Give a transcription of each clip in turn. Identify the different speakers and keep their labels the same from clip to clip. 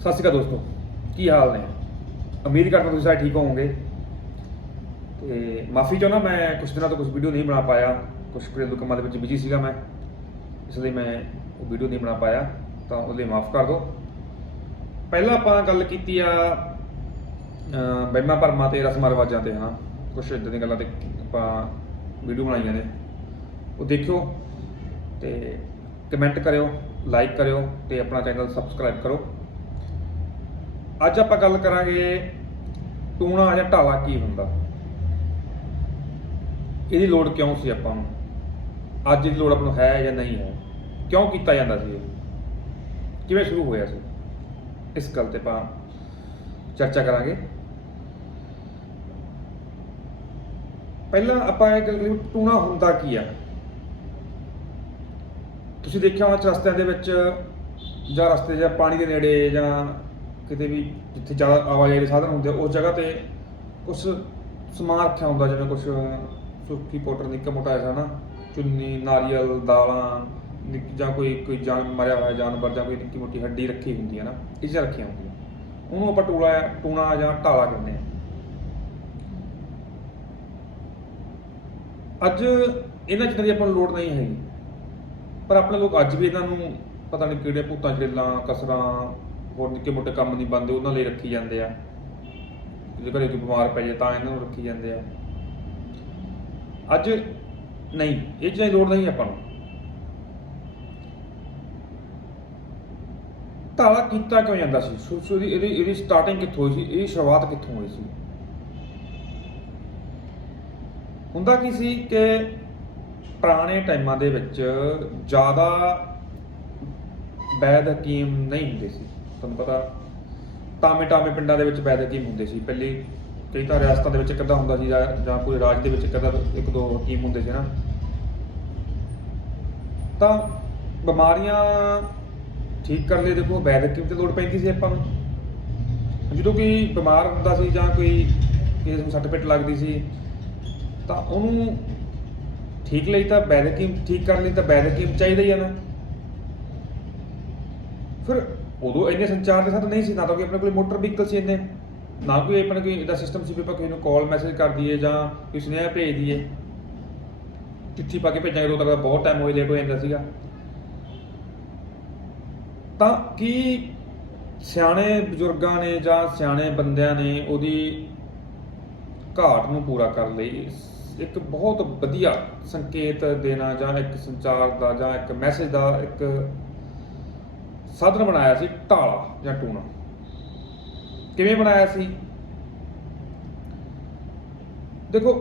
Speaker 1: ਸਤਿ ਸ਼੍ਰੀ ਅਕਾਲ ਦੋਸਤੋ, ਕੀ ਹਾਲ ਨੇ? ਉਮੀਦ ਕਰਦਾ ਤੁਸੀਂ ਸਾਰੇ ਠੀਕ ਹੋਵੋਗੇ। ਤੇ ਮਾਫੀ ਚਾਹੁੰਦਾ ਮੈਂ ਕੁਝ ਦਿਨਾਂ ਤੋਂ ਕੁਝ ਵੀਡੀਓ ਨਹੀਂ ਬਣਾ ਪਾਇਆ। ਕੁਝ ਘਰੇਲੂ ਕੰਮਾਂ ਦੇ ਵਿੱਚ ਬਿਜ਼ੀ ਸੀਗਾ ਮੈਂ। ਇਸ ਲਈ ਮੈਂ ਉਹ ਵੀਡੀਓ ਨਹੀਂ ਬਣਾ ਪਾਇਆ, ਤਾਂ ਉਹਦੇ ਲਈ ਮਾਫ ਕਰ ਦਿਓ। ਪਹਿਲਾਂ ਆਪਾਂ ਗੱਲ ਕੀਤੀ ਆ, ਅਹ ਭਰਮਾਂ ਤੇ ਰਸਮਾਂ ਰਿਵਾਜਾਂ ਤੇ ਹਨਾ ਕੁਝ ਇਦਾਂ ਦੀਆਂ ਗੱਲਾਂ ਤੇ ਆਪਾਂ ਵੀਡੀਓ ਬਣਾਈਆਂ ਨੇ। ਉਹ ਦੇਖਿਓ ਤੇ ਕਮੈਂਟ ਕਰਿਓ ਲਾਈਕ ਕਰਿਓ ਤੇ ਆਪਣਾ ਚੈਨਲ ਸਬਸਕ੍ਰਾਈਬ ਕਰੋ। ਅੱਜ ਆਪਾਂ ਗੱਲ ਕਰਾਂਗੇ ਟੂਣਾ ਜਾਂ ਢਾਲਾ ਕੀ ਹੁੰਦਾ। ਇਹਦੀ ਲੋੜ ਕਿਉਂ ਸੀ ਆਪਾਂ ਨੂੰ? ਅੱਜ ਇਹਦੀ ਲੋੜ ਆਪਾਂ ਨੂੰ ਹੈ ਜਾਂ ਨਹੀਂ ਹੈ? ਕਿਉਂ ਕੀਤਾ ਜਾਂਦਾ ਸੀ ਇਹ? ਕਿਵੇਂ ਸ਼ੁਰੂ ਹੋਇਆ ਸੀ? ਇਸ ਗੱਲ ਤੇ ਆਪਾਂ ਚਰਚਾ ਕਰਾਂਗੇ। ਪਹਿਲਾਂ ਆਪਾਂ ਇਹ ਗੱਲ ਕਰੀਏ ਟੂਣਾ ਹੁੰਦਾ ਕੀ ਆ? ਤੁਸੀਂ ਦੇਖਿਆ ਹੋਣਾ ਰਸਤਿਆਂ ਦੇ ਵਿੱਚ ਜਾਂ ਰਸਤੇ ਜਾਂ ਪਾਣੀ ਦੇ ਨੇੜੇ ਜਾਂ ਕਿਤੇ ਵੀ ਜਿੱਥੇ ਜ਼ਿਆਦਾ ਆਵਾਜਾਈ ਦੇ ਸਾਧਨ ਹੁੰਦੇ ਆ, ਉਸ ਜਗ੍ਹਾ ਤੇ ਕੁਛ ਸਮਾਨ ਰੱਖਿਆ ਹੁੰਦਾ ਜਿਵੇਂ ਕੁਛ ਸੁੱਕੀ ਪਾਊਡਰ ਨਿੱਕਾ ਮੋਟਾ ਐਸਾ ਨਾ ਚੁੰਨੀ ਨਾਰੀਅਲ ਦਾਲਾਂ ਨਿੱਕ- ਜਾਂ ਕੋਈ ਕੋਈ ਜਾਨ ਮਰਿਆ ਹੋਇਆ ਜਾਨਵਰ ਜਾਂ ਕੋਈ ਨਿੱਕੀ ਮੋਟੀ ਹੱਡੀ ਰੱਖੀ ਹੁੰਦੀ ਹੈ ਨਾ ਇਹ ਚੀਜ਼ਾਂ ਰੱਖੀਆਂ ਹੁੰਦੀਆਂ। ਉਹਨੂੰ ਆਪਾਂ ਟੂਲਾ ਟੂਣਾ ਜਾਂ ਢਾਲਾ ਕਹਿੰਦੇ ਆ। ਅੱਜ ਇਹਨਾਂ ਚੀਜ਼ਾਂ ਦੀ ਆਪਾਂ ਨੂੰ ਲੋੜ ਨਹੀਂ ਹੈਗੀ। ਪਰ ਆਪਣੇ ਲੋਕ ਅੱਜ ਵੀ ਇਹਨਾਂ ਨੂੰ ਪਤਾ ਨਹੀਂ ਕਿਹੜੇ ਭੂਤਾਂ ਚੜੇਲਾਂ ਕਸਰਾਂ ਹੋਰ ਨਿੱਕੇ ਮੋਟੇ ਕੰਮ ਨਹੀਂ ਬੰਦੇ ਉਹਨਾਂ ਲਈ ਰੱਖੀ ਜਾਂਦੇ ਆ। ਜੇ ਘਰੇ ਕੋਈ ਬਿਮਾਰ ਪੈ ਜਾਏ ਤਾਂ ਇਹਨਾਂ ਨੂੰ ਰੱਖੀ ਜਾਂਦੇ ਆ। ਅੱਜ ਨਹੀਂ, ਇਹ ਚੀਜ਼ਾਂ ਦੀ ਲੋੜ ਨਹੀਂ ਆਪਾਂ ਨੂੰ। ਤਾਲਾ ਕੀਤਾ ਕਿਉਂ ਜਾਂਦਾ ਸੀ? ਸ਼ੁਰੂ ਸ਼ੁਰੂ ਦੀ ਇਹਦੀ ਇਹਦੀ ਸਟਾਰਟਿੰਗ ਕਿੱਥੋਂ ਹੋਈ ਸੀ? ਇਹਦੀ ਸ਼ੁਰੂਆਤ ਕਿੱਥੋਂ ਹੋਈ ਸੀ? ਹੁੰਦਾ ਕੀ ਸੀ ਕਿ ਪੁਰਾਣੇ ਟਾਈਮਾਂ ਦੇ ਵਿੱਚ ਜ਼ਿਆਦਾ ਵੈਦ ਹਕੀਮ ਨਹੀਂ ਹੁੰਦੇ ਸੀ। ਤੁਹਾਨੂੰ ਪਤਾ ਟਾਮੇ ਟਾਮੇ ਪਿੰਡਾਂ ਦੇ ਵਿੱਚ ਵੈਦ ਹਕੀਮ ਹੁੰਦੇ ਸੀ। ਪਹਿਲੀ ਕਈ ਤਾਂ ਰਿਆਸਤਾਂ ਦੇ ਵਿੱਚ ਇੱਕ ਅੱਧਾ ਹੁੰਦਾ ਸੀ ਜਾਂ ਕੋਈ ਰਾਜ ਦੇ ਵਿੱਚ ਇੱਕ ਇੱਕ ਦੋ ਹਕੀਮ ਹੁੰਦੇ ਸੀ ਨਾ। ਤਾਂ ਬਿਮਾਰੀਆਂ ਠੀਕ ਕਰਨ ਲਈ ਦੇਖੋ ਵੈਦ ਹਕੀਮ ਤੇ ਲੋੜ ਪੈਂਦੀ ਸੀ ਆਪਾਂ ਨੂੰ। ਜਦੋਂ ਕੋਈ ਬਿਮਾਰ ਹੁੰਦਾ ਸੀ ਜਾਂ ਕੋਈ ਕਿਸੇ ਨੂੰ ਸੱਟ ਪਿੱਟ ਲੱਗਦੀ ਸੀ, ਤਾਂ ਉਹਨੂੰ ਠੀਕ ਲਈ ਤਾਂ ਵੈਦ ਹਕੀਮ ਠੀਕ ਕਰਨ ਲਈ ਤਾਂ ਵੈਦ ਹਕੀਮ ਚਾਹੀਦਾ ਹੀ ਆ ਨਾ। ਫਿਰ ਉਦੋਂ ਇੰਨੇ ਸੰਚਾਰ ਦੇ ਸਾਧਨ ਨਹੀਂ ਸੀ, ਨਾ ਤਾਂ ਕੋਈ ਆਪਣੇ ਕੋਲ ਮੋਟਰ ਵਹੀਕਲ ਸੀ ਇੰਨੇ, ਨਾ ਕੋਈ ਆਪਣੇ ਕੋਈ ਇਹਦਾ ਸਿਸਟਮ ਸੀ ਵੀ ਆਪਾਂ ਕਿਸੇ ਨੂੰ ਕਾਲ ਮੈਸੇਜ ਕਰ ਦਈਏ ਜਾਂ ਕੋਈ ਸੁਨੇਹਾ ਭੇਜ ਦਈਏ। ਚਿੱਠੀ ਪਾ ਕੇ ਭੇਜਾਂਗੇ ਉਦੋਂ ਤੱਕ ਬਹੁਤ ਟਾਈਮ ਹੋਈ ਲੇਟ ਹੋ ਜਾਂਦਾ ਸੀਗਾ। ਤਾਂ ਕੀ ਸਿਆਣੇ ਬਜ਼ੁਰਗਾਂ ਨੇ ਜਾਂ ਸਿਆਣੇ ਬੰਦਿਆਂ ਨੇ ਉਹਦੀ ਘਾਟ ਨੂੰ ਪੂਰਾ ਕਰਨ ਲਈ? ਇੱਕ ਬਹੁਤ ਵਧੀਆ ਸੰਕੇਤ ਦੇਣਾ ਜਾਂ ਇੱਕ ਸੰਚਾਰ ਦਾ ਜਾਂ ਇੱਕ ਮੈਸੇਜ ਦਾ ਇੱਕ ਸਾਧਨ ਬਣਾਇਆ ਸੀ ਢਾਲਾ ਜਾਂ ਟੂਣਾ। ਕਿਵੇਂ ਬਣਾਇਆ ਸੀ? ਦੇਖੋ,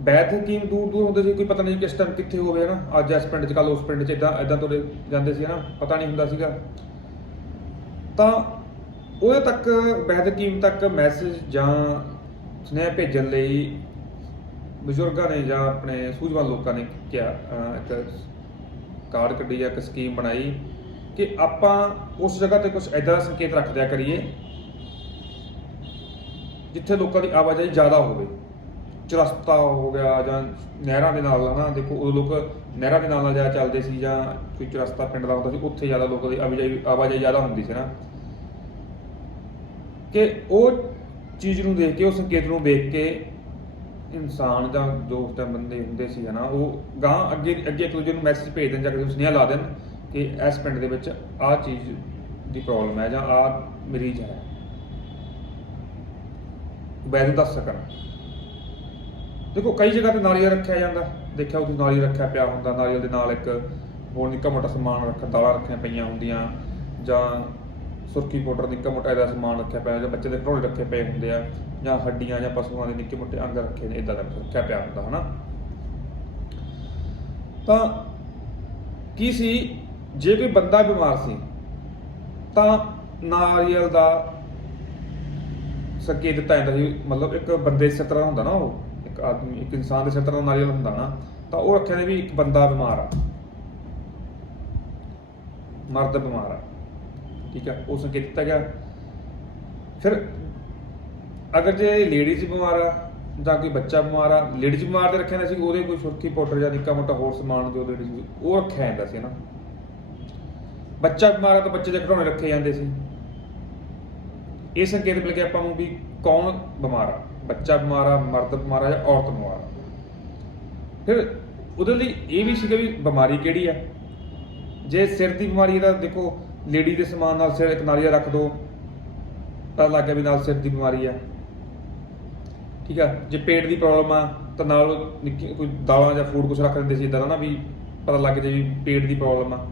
Speaker 1: ਬੈਠ ਹਕੀਮ ਦੂਰ ਦੂਰ ਹੁੰਦੇ ਸੀ, ਕੋਈ ਪਤਾ ਨਹੀਂ ਕਿਸ ਟਾਈਮ ਕਿੱਥੇ ਹੋਵੇ ਨਾ ਅੱਜ ਇਸ ਪਿੰਡ 'ਚ ਕੱਲ ਉਸ ਪਿੰਡ 'ਚ ਇਦਾਂ ਇਦਾਂ ਤੁਰੇ ਜਾਂਦੇ ਸੀ ਨਾ ਪਤਾ ਨਹੀਂ ਹੁੰਦਾ ਸੀਗਾ। ਤਾਂ ਉਹਦੇ ਤੱਕ, ਬੈਠ ਹਕੀਮ ਤੱਕ ਮੈਸੇਜ ਜਾਂ ਸੁਨੇਹਾ ਭੇਜਣ ਲਈ ਬਜ਼ੁਰਗਾਂ ਨੇ ਜਾਂ ਆਪਣੇ ਸੂਝਵਾਨ ਲੋਕਾਂ ਨੇ ਕਿਹਾ ਇੱਕ ਕਾਰਡ ਕੱਢੀ ਜਾਂ ਇੱਕ ਸਕੀਮ ਬਣਾਈ। ਕਿ ਆਪਾਂ ਉਸ ਜਗ੍ਹਾ ਤੇ ਕੁਝ ਐਦਾਂ ਦਾ ਸੰਕੇਤ ਰੱਖ ਦਿਆ ਕਰੀਏ, ਜਿੱਥੇ ਲੋਕਾਂ ਦੀ ਆਵਾਜਾਈ ਜ਼ਿਆਦਾ ਹੋਵੇ। ਚਰਸਤਾ ਹੋ ਗਿਆ ਜਾਂ ਨਹਿਰਾਂ ਦੇ ਨਾਲ, ਹਨਾ, ਦੇਖੋ ਉਹ ਲੋਕ ਨਹਿਰਾਂ ਦੇ ਨਾਲ ਨਾਲ ਜ਼ਿਆਦਾ ਚੱਲਦੇ ਸੀ ਜਾਂ ਕੋਈ ਚਰਸਤਾ ਪਿੰਡ ਦਾ ਹੁੰਦਾ ਸੀ, ਉੱਥੇ ਜ਼ਿਆਦਾ ਲੋਕਾਂ ਦੀ ਆਵਾਜਾਈ ਆਵਾਜਾਈ ਜ਼ਿਆਦਾ ਹੁੰਦੀ ਸੀ ਨਾ। ਕਿ ਉਹ ਚੀਜ਼ ਨੂੰ ਦੇਖ ਕੇ, ਉਹ ਸੰਕੇਤ ਨੂੰ ਦੇਖ ਕੇ ਇਨਸਾਨ ਜਾਂ ਜੋ ਉਸ ਬੰਦੇ ਹੁੰਦੇ ਸੀ, ਹਨਾ, ਉਹ ਗਾਂ ਅੱਗੇ ਅੱਗੇ ਇੱਕ ਦੂਜੇ ਨੂੰ ਮੈਸੇਜ ਭੇਜ ਦੇਣ ਜਾਂ ਕਿਸੇ ਨੂੰ ਸੁਨੇਹਾ ਲਾ ਦੇਣ। ਕਿ ਇਸ ਪਿੰਡ ਦੇ ਵਿੱਚ ਆਹ ਚੀਜ਼ ਦੀ ਪ੍ਰੋਬਲਮ ਹੈ ਜਾਂ ਆਹ ਮਰੀਜ਼ ਹੈ। ਵੈਦ ਦੱਸ ਸਕਣ ਦੇਖੋ, ਕਈ ਜਗ੍ਹਾ ਤੇ ਨਾਰੀਅਲ ਰੱਖਿਆ ਜਾਂਦਾ। ਦੇਖਿਆ ਉਹ ਨਾਰੀਅਲ ਰੱਖਿਆ ਪਿਆ ਹੁੰਦਾ। ਨਾਰੀਅਲ ਦੇ ਨਾਲ ਇੱਕ ਹੋਰ ਨਿੱਕਾ ਮੋਟਾ ਸਮਾਨ ਰੱਖ, ਦਾਲਾਂ ਰੱਖੀਆਂ ਪਈਆਂ ਹੁੰਦੀਆਂ। ਜਾਂ ਸੁਰਖੀ ਪਾਊਡਰ, ਨਿੱਕਾ ਮੋਟਾ ਇਹਦਾ ਸਮਾਨ ਰੱਖਿਆ ਪਿਆ। ਜਾਂ ਬੱਚੇ ਦੇ ਘਰੋਲੇ ਰੱਖੇ ਪਏ ਹੁੰਦੇ ਆ। ਜਾਂ ਹੱਡੀਆਂ ਜਾਂ ਪਸ਼ੂਆਂ ਦੇ ਨਿੱਕੇ ਮੋਟੇ ਅੰਗ ਰੱਖੇ ਨੇ ਇਦਾਂ ਦਾ ਰੱਖਿਆ ਪਿਆ ਹੁੰਦਾ, ਹਨਾ? ਤਾਂ ਕੀ ਸੀ ਜੇ ਕੋਈ ਬੰਦਾ ਬਿਮਾਰ ਸੀ, ਤਾਂ ਨਾਰੀਅਲ ਦਾ ਸੰਕੇਤ ਦਿੱਤਾ ਜਾਂਦਾ ਸੀ। ਮਤਲਬ ਇੱਕ ਬੰਦੇ ਸਿਰ ਤਰ੍ਹਾਂ ਹੁੰਦਾ ਨਾ ਉਹ, ਇੱਕ ਆਦਮੀ, ਇੱਕ ਇਨਸਾਨ ਦੇ ਸਿਰ ਤਰ੍ਹਾਂ ਨਾਰੀਅਲ ਹੁੰਦਾ ਨਾ, ਤਾਂ ਉਹ ਰੱਖਿਆ ਨੇ ਵੀ ਇੱਕ ਬੰਦਾ ਬਿਮਾਰ ਆ। ਮਰਦ ਬਿਮਾਰ ਆ। ਠੀਕ ਹੈ ਉਹ ਸੰਕੇਤ ਦਿੱਤਾ ਗਿਆ। ਫਿਰ ਅਗਰ ਜੇ ਲੇਡੀਜ਼ ਬਿਮਾਰ ਆ, ਜਾਂ ਕੋਈ ਬੱਚਾ ਬਿਮਾਰ ਆ, ਲੇਡੀਜ਼ ਬਿਮਾਰ ਤੇ ਰੱਖਿਆ ਜਾਂਦਾ ਸੀ, ਉਹਦੇ ਕੋਈ ਸੁਰਖੀ ਪਾਊਡਰ ਜਾਂ ਨਿੱਕਾ ਮੋਟਾ ਹੋਰ ਸਮਾਨ ਜੋ ਲੇਡੀਜ਼, ਉਹ ਰੱਖਿਆ ਜਾਂਦਾ ਸੀ ਨਾ। ਬੱਚਾ ਬਿਮਾਰ ਆ ਤਾਂ ਬੱਚੇ ਦੇ ਖਿਡੌਣੇ ਰੱਖੇ ਜਾਂਦੇ ਸੀ। ਇਹ ਸੰਕੇਤ ਮਿਲ ਗਿਆ ਆਪਾਂ ਨੂੰ ਵੀ ਕੌਣ ਬਿਮਾਰ ਆ? ਬੱਚਾ ਬਿਮਾਰ ਆ, ਮਰਦ ਬਿਮਾਰ ਆ ਜਾਂ ਔਰਤ ਬਿਮਾਰ ਆ? ਫਿਰ ਉਹਦੇ ਲਈ ਇਹ ਵੀ ਸੀਗਾ ਵੀ ਬਿਮਾਰੀ ਕਿਹੜੀ ਆ? ਜੇ ਸਿਰ ਦੀ ਬਿਮਾਰੀ ਹੈ ਤਾਂ ਦੇਖੋ, ਲੇਡੀ ਦੇ ਸਮਾਨ ਨਾਲ ਸਿਰ ਇੱਕ ਨਾਲੀਆ ਰੱਖ ਦੋ, ਤਾਂ ਲੱਗ ਗਿਆ ਵੀ ਨਾਲ ਸਿਰ ਦੀ ਬਿਮਾਰੀ ਆ। ਠੀਕ ਆ? ਜੇ ਪੇਟ ਦੀ ਪ੍ਰੋਬਲਮ ਆ, ਤਾਂ ਨਾਲ ਕੋਈ ਦਾਲਾਂ ਜਾਂ ਫੂਡ ਕੁਝ ਰੱਖ ਦਿੰਦੇ ਸੀ ਇਦਾਂ ਦਾ ਨਾ ਵੀ ਪਤਾ ਲੱਗ ਜੇ ਵੀ ਪੇਟ ਦੀ ਪ੍ਰੋਬਲਮ ਆ।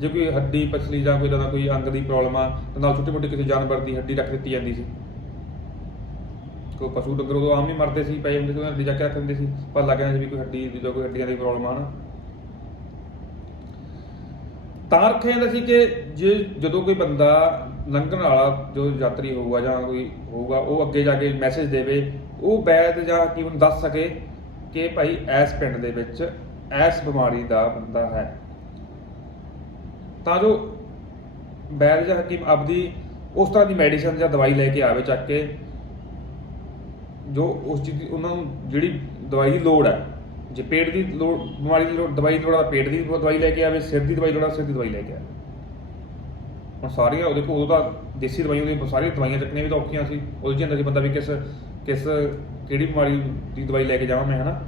Speaker 1: ਜੇ ਕੋਈ ਹੱਡੀ ਪਸਲੀ ਜਾਂ ਕੋਈ ਦਾ ਕੋਈ ਅੰਗ ਦੀ ਪ੍ਰੋਬਲਮ ਆ ਤਾਂ ਨਾਲ ਛੋਟੇ ਮੋਟੇ ਕਿਸੇ ਜਾਨਵਰ ਦੀ ਹੱਡੀ ਰੱਖ ਦਿੱਤੀ ਜਾਂਦੀ ਸੀ। ਕੋਈ ਪਸ਼ੂ ਡੰਗਰ ਉਦੋਂ ਆਮ ਹੀ ਮਰਦੇ ਸੀ, ਪਏ ਹੁੰਦੇ ਸੀ, ਉਹਨਾਂ ਦੀ ਜਾ ਕੇ ਰੱਖ ਦਿੰਦੇ ਸੀ, ਪਰ ਲੱਗ ਜਾਂਦਾ ਸੀ ਵੀ ਕੋਈ ਹੱਡੀ ਦੀ ਕੋਈ ਹੱਡੀਆਂ ਦੀ ਪ੍ਰੋਬਲਮ ਆ ਨਾ। ਤਾਂ ਰੱਖਿਆ ਜਾਂਦਾ ਸੀ ਕਿ ਜੇ ਜਦੋਂ ਕੋਈ ਬੰਦਾ ਲੰਘਣ ਵਾਲਾ ਜੋ ਯਾਤਰੀ ਹੋਊਗਾ ਜਾਂ ਕੋਈ ਹੋਊਗਾ, ਉਹ ਅੱਗੇ ਜਾ ਕੇ ਮੈਸੇਜ ਦੇਵੇ, ਉਹ ਬੈਦ ਜਾਂ ਹਕੀਮ ਦੱਸ ਸਕੇ ਕਿ ਭਾਈ ਇਸ ਪਿੰਡ ਦੇ ਵਿੱਚ ਇਸ ਬਿਮਾਰੀ ਦਾ ਬੰਦਾ ਹੈ। ਤਾਂ ਜੋ ਵੈਦ ਜਾਂ ਹਕੀਮ ਆਪਦੀ ਉਸ ਤਰ੍ਹਾਂ ਦੀ ਮੈਡੀਸਨ ਜਾਂ ਦਵਾਈ ਲੈ ਕੇ ਆਵੇ ਚੱਕ ਕੇ, ਜੋ ਉਸ ਚੀਜ਼ ਦੀ ਉਹਨਾਂ ਨੂੰ ਜਿਹੜੀ ਦਵਾਈ ਦੀ ਲੋੜ ਹੈ। ਜੇ ਪੇਟ ਦੀ ਲੋੜ, ਬਿਮਾਰੀ ਦੀ ਲੋੜ, ਦਵਾਈ ਲੋੜ ਆ ਪੇਟ ਦੀ ਦਵਾਈ ਲੈ ਕੇ ਆਵੇ, ਸਿਰ ਦੀ ਦਵਾਈ ਲੋੜ ਆ ਸਿਰ ਦੀ ਦਵਾਈ ਲੈ ਕੇ ਆਵੇ। ਹੁਣ ਸਾਰੀਆਂ ਉਹਦੇ ਕੋਲ ਉਹਦਾ ਦੇਸੀ ਦਵਾਈਆਂ ਉਹਦੀਆਂ ਸਾਰੀਆਂ ਦਵਾਈਆਂ ਚੱਕਣੀਆਂ ਵੀ ਤਾਂ ਔਖੀਆਂ ਸੀ। ਉਲਝ ਜਾਂਦਾ ਸੀ ਬੰਦਾ ਵੀ ਕਿਸ ਕਿਸ ਕਿਹੜੀ ਬਿਮਾਰੀ ਦੀ ਦਵਾਈ ਲੈ ਕੇ ਜਾਵਾਂ ਮੈਂ, ਹਨਾ?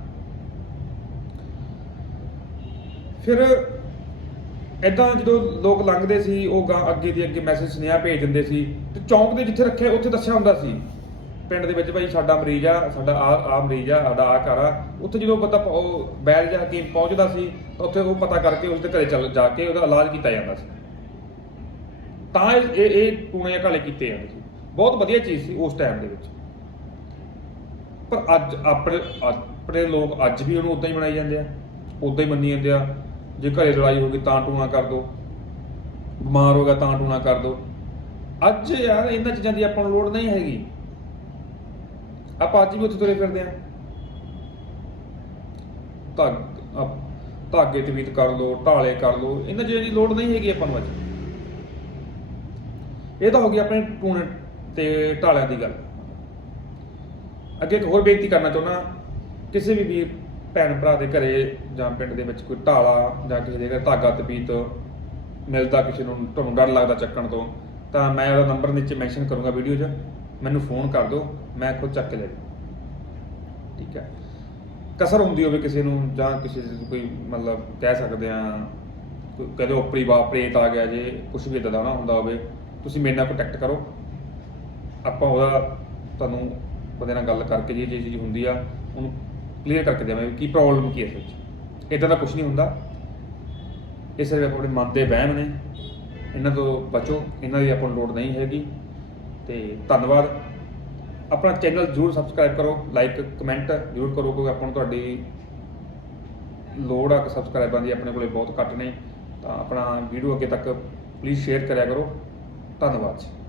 Speaker 1: ਫਿਰ ਇਦਾਂ ਜਦੋਂ ਲੋਕ ਲੰਘਦੇ ਸੀ, ਉਹ ਗਾਂ ਅੱਗੇ ਦੀ ਅੱਗੇ ਮੈਸੇਜ ਸੁਨੇਹਾ ਭੇਜ ਦਿੰਦੇ ਸੀ ਤੇ ਚੌਂਕ ਦੇ ਜਿੱਥੇ ਰੱਖਿਆ, ਉੱਥੇ ਦੱਸਿਆ ਹੁੰਦਾ ਸੀ। ਪਿੰਡ ਦੇ ਵਿੱਚ ਭਾਈ, ਸਾਡਾ ਮਰੀਜ਼ ਆ, ਸਾਡਾ ਆ ਆ ਮਰੀਜ਼ ਆ, ਸਾਡਾ ਆ ਘਰ ਆ। ਉੱਥੇ ਜਦੋਂ ਬੰਦਾ ਉਹ ਬੈਲ ਜਾਂ ਹਕੀਮ ਪਹੁੰਚਦਾ ਸੀ, ਤਾਂ ਉੱਥੇ ਉਹ ਪਤਾ ਕਰਕੇ ਉਸ ਦੇ ਘਰੇ ਚੱਲ, ਜਾ ਕੇ ਉਹਦਾ ਇਲਾਜ ਕੀਤਾ ਜਾਂਦਾ ਸੀ। ਤਾਂ ਇਹ, ਇਹ- ਇਹ ਟੂਣੇ ਘਾਲੇ ਕੀਤੇ ਜਾਂਦੇ ਸੀ। ਬਹੁਤ ਵਧੀਆ ਚੀਜ਼ ਸੀ ਉਸ ਟਾਈਮ ਦੇ ਵਿੱਚ। ਪਰ ਅੱਜ, ਆਪਣੇ ਆਪਣੇ ਲੋਕ ਅੱਜ ਵੀ ਉਹਨੂੰ ਉਦਾਂ ਹੀ ਬਣਾਈ ਜਾਂਦੇ ਆ ਉਦਾਂ ਹੀ ਮੰਨੀ ਜਾਂਦੇ ਆ। ਜੇ ਘਰੇ ਲੜਾਈ ਹੋ ਗਈ ਤਾਂ ਟੂਣਾ ਕਰ ਦੋ। ਬਿਮਾਰ ਹੋ ਗਿਆ ਤਾਂ ਟੂਣਾ ਕਰ ਦੋ। ਅੱਜ ਯਾਰ ਇਹਨਾਂ ਚੀਜ਼ਾਂ ਦੀ ਆਪਾਂ ਨੂੰ ਲੋੜ ਨਹੀਂ ਹੈਗੀ। ਆਪਾਂ ਅੱਜ ਵੀ ਉੱਥੇ ਤੁਰੇ ਫਿਰਦੇ ਆ ਧਾਗ ਧਾਗੇ ਤਵੀਤ ਕਰ ਲੋ ਢਾਲੇ ਕਰ ਲੋ ਇਹਨਾਂ ਚੀਜ਼ਾਂ ਦੀ ਲੋੜ ਨਹੀਂ ਹੈਗੀ ਆਪਾਂ ਨੂੰ ਅੱਜ। ਇਹ ਤਾਂ ਹੋ ਗਈ ਆਪਣੇ ਟੂਣੇ ਤੇ ਢਾਲਿਆਂ ਦੀ ਗੱਲ। ਅੱਗੇ ਇੱਕ ਹੋਰ ਬੇਨਤੀ ਕਰਨਾ ਚਾਹੁੰਦਾ, ਕਿਸੇ ਵੀ ਵੀਰ ਭੈਣ ਭਰਾ ਦੇ ਘਰੇ ਜਾਂ ਪਿੰਡ ਦੇ ਵਿੱਚ ਕੋਈ ਢਾਲਾ ਜਾਂ ਕਿਸੇ ਦੇ ਘਰ ਧਾਗਾ ਤਪੀਤ ਮਿਲਦਾ ਕਿਸੇ ਨੂੰ, ਤੁਹਾਨੂੰ ਡਰ ਲੱਗਦਾ ਚੱਕਣ ਤੋਂ, ਤਾਂ ਮੈਂ ਉਹਦਾ ਨੰਬਰ ਨੀਚੇ ਮੈਂਸ਼ਨ ਕਰੂੰਗਾ ਵੀਡੀਓ 'ਚ। ਮੈਨੂੰ ਫੋਨ ਕਰ ਦਿਓ, ਮੈਂ ਖੁਦ ਚੱਕ ਲੈ ਠੀਕ ਹੈ। ਕਸਰ ਹੁੰਦੀ ਹੋਵੇ ਕਿਸੇ ਨੂੰ ਜਾਂ ਕਿਸੇ ਕੋਈ ਮਤਲਬ ਕਹਿ ਸਕਦੇ ਆ ਕੋਈ ਕਦੇ ਉਪਰੀ ਬਾਪ ਪ੍ਰੇਤ ਆ ਗਿਆ ਜੇ ਕੁਝ ਵੀ ਇਦਾਂ ਦਾ ਨਾ ਹੁੰਦਾ ਹੋਵੇ, ਤੁਸੀਂ ਮੇਰੇ ਨਾਲ ਕੰਟੈਕਟ ਕਰੋ। ਆਪਾਂ ਉਹਦਾ ਤੁਹਾਨੂੰ ਉਹਦੇ ਨਾਲ ਗੱਲ ਕਰਕੇ ਜੀ ਜੇ ਚੀਜ਼ ਹੁੰਦੀ ਆ, ਉਹਨੂੰ ਕਲੀਅਰ ਕਰਕੇ ਦੇਵਾਂਗੇ ਕੀ ਪ੍ਰੋਬਲਮ ਕੀ ਹੈ ਇਸ ਵਿੱਚ। ਇਦਾਂ ਦਾ ਕੁਝ ਨਹੀਂ ਹੁੰਦਾ। ਇਹ ਸਿਰਫ ਆਪਣੇ ਮਨ ਦੇ ਵਹਿਮ ਨੇ। ਇਹਨਾਂ ਤੋਂ ਬਚੋ। ਇਹਨਾਂ ਦੀ ਆਪਾਂ ਨੂੰ ਲੋੜ ਨਹੀਂ ਹੈਗੀ। ਤੇ ਧੰਨਵਾਦ। ਆਪਣਾ ਚੈਨਲ ਜ਼ਰੂਰ ਸਬਸਕ੍ਰਾਈਬ ਕਰੋ। ਲਾਈਕ ਕਮੈਂਟ ਜ਼ਰੂਰ ਕਰੋ ਕਿਉਂਕਿ ਆਪਾਂ ਨੂੰ ਤੁਹਾਡੀ ਲੋੜ ਆ ਸਬਸਕ੍ਰਾਈਬਾਂ ਦੀ ਆਪਣੇ ਕੋਲੇ ਬਹੁਤ ਘੱਟ ਨੇ। ਤਾਂ ਆਪਣਾ ਵੀਡੀਓ ਅੱਗੇ ਤੱਕ ਪਲੀਜ਼ ਸ਼ੇਅਰ ਕਰਿਆ ਕਰੋ। ਧੰਨਵਾਦ। ਜੀ